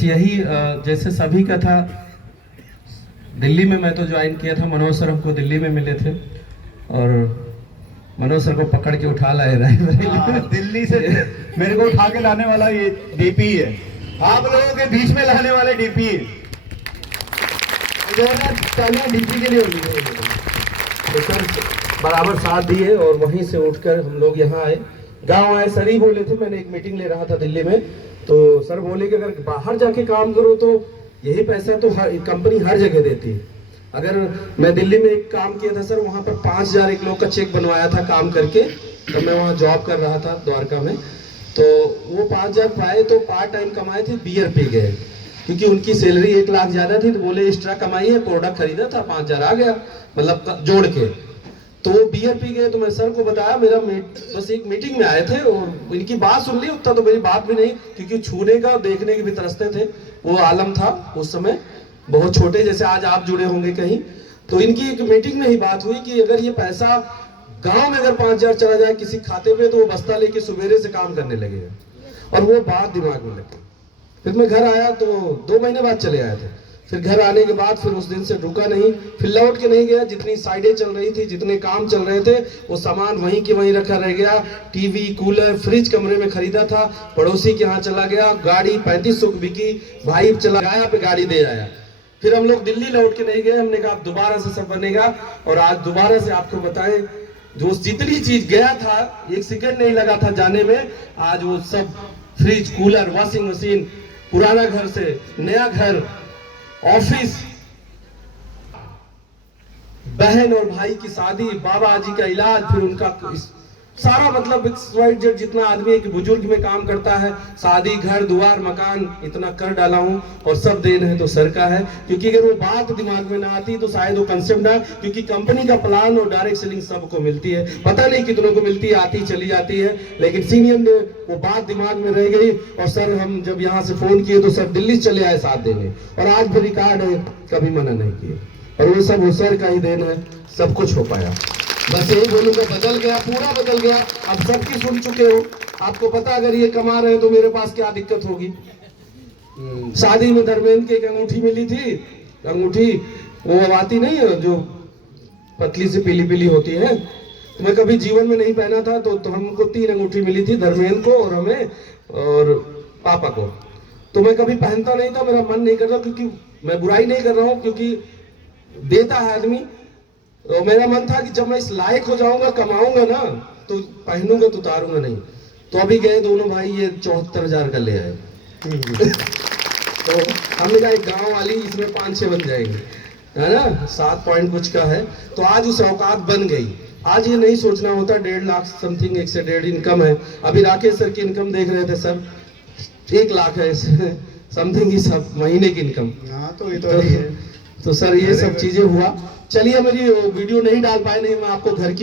बस यही जैसे सभी का था। दिल्ली में मैं तो ज्वाइन किया था, मनोज सर हमको दिल्ली में मिले थे और मनोज सर को पकड़ के उठा लाए रहे। दिल्ली से मेरे को उठा के लाने वाला ये डीपी है, आप लोगों के बीच में लाने वाले डीपी है। डीपी के लिए तो सर बराबर साथ दिए और वहीं से उठकर हम लोग यहाँ आए, गांव आए। सर ही बोले थे, मैंने एक मीटिंग ले रहा था दिल्ली में, तो सर बोले कि अगर बाहर जाके काम करो तो यही पैसा तो हर कंपनी हर जगह देती है। अगर मैं दिल्ली में एक काम किया था सर, वहां पर 5,000 एक लोग का चेक बनवाया था काम करके, तो मैं वहां जॉब कर रहा था द्वारका में। तो वो 5,000 पाए तो पार्ट टाइम कमाए थे, बियर पी गए, क्योंकि उनकी सैलरी 1 लाख ज्यादा थी, तो बोले एक्स्ट्रा कमाई है, प्रोडक्ट खरीदा था 5,000 आ गया, मतलब जोड़ के। तो वो बियर पी गए, तो मैं सर को बताया, बस एक मीटिंग में आए थे और इनकी बात सुन ली, उतना तो मेरी बात भी नहीं, क्योंकि छूने का देखने के भी तरसते थे। वो आलम था उस समय, बहुत छोटे, जैसे आज आप जुड़े होंगे कहीं। तो इनकी एक मीटिंग में ही बात हुई कि अगर ये पैसा गांव में अगर 5,000 चला जाए किसी खाते पे, तो वो बस्ता लेके सवेरे से काम करने लगेगा। और वो बात दिमाग में लगी। फिर मैं घर आया तो 2 महीने बाद चले आए थे। फिर घर आने के बाद फिर उस दिन से रुका नहीं, फिर लौट के नहीं गया। जितनी साइडें चल रही थी, जितने काम चल रहे थे, वो सामान वहीं के वहीं रखा रह गया। टीवी, कूलर, फ्रिज कमरे में खरीदा था, पड़ोसी के यहाँ चला गया। गाड़ी 3500 की बिकी, भाई चला गया पे गाड़ी दे आया। फिर हम लोग दिल्ली लौट के नहीं गए, हमने कहा दोबारा से सब बनेगा। और आज दोबारा से आपको बताएं, जो जितनी चीज गया था 1 सेकंड नहीं लगा था जाने में, आज वो सब फ्रिज, कूलर, वॉशिंग मशीन, पुराना घर से नया घर, ऑफिस, बहन और भाई की शादी, बाबा जी का इलाज, फिर उनका सारा, मतलब जितना आदमी एक बुजुर्ग में काम करता है, शादी, घर द्वार, मकान, इतना कर डाला हूं। और सब देन है तो सर का है, क्योंकि अगर वो बात दिमाग में ना आती तो शायद वो कंसेप्ट ना, क्योंकि कंपनी का प्लान और डायरेक्ट सेलिंग सबको मिलती है, पता नहीं कितनों को मिलती है, आती चली जाती है, लेकिन सीनियर ने वो बात दिमाग में रह गई। और सर हम जब यहाँ से फोन किए तो सर दिल्ली चले आए साथ देने, और आज भी रिकॉर्ड है, कभी मना नहीं किए। और वो सब सर का ही देन है, सब कुछ हो पाया। बस यही बोलूंगा, बदल गया, पूरा बदल गया। अब सबकी सुन चुके हो, आपको पता अगर ये कमा रहे हैं तो मेरे पास क्या दिक्कत होगी। शादी में धर्मेंद्र की एक अंगूठी मिली थी, अंगूठी वो आती नहीं है जो पतली से पीली पीली होती है, तो मैं कभी जीवन में नहीं पहना था। तो हमको 3 अंगूठी मिली थी, धर्मेंद्र को और हमें और पापा को। तो मैं कभी पहनता नहीं था, मेरा मन नहीं करता, क्योंकि मैं बुराई नहीं कर रहा हूँ, क्योंकि देता है आदमी। तो मेरा मन था कि जब मैं इस लायक हो जाऊंगा, कमाऊंगा ना, तो पहनूंगा तो उतारूंगा नहीं। तो अभी गए दोनों भाई, ये 74,000 का ले आए। तो हमने कहा गांव वाली, इसमें 5-6 बन जाएंगे, है ना, 7 पॉइंट कुछ का है। तो आज उस औकात बन गई। आज ये नहीं सोचना होता 1.5 लाख समथिंग, 1 से 1.5 इनकम है। अभी राकेश सर की इनकम देख रहे थे सर, 1 लाख है समथिंग ही सब महीने की इनकम। हाँ तो ये तो है। तो सर ये सब चीजें हुआ। चलिए, मेरी वीडियो नहीं डाल पाए, नहीं मैं आपको घर की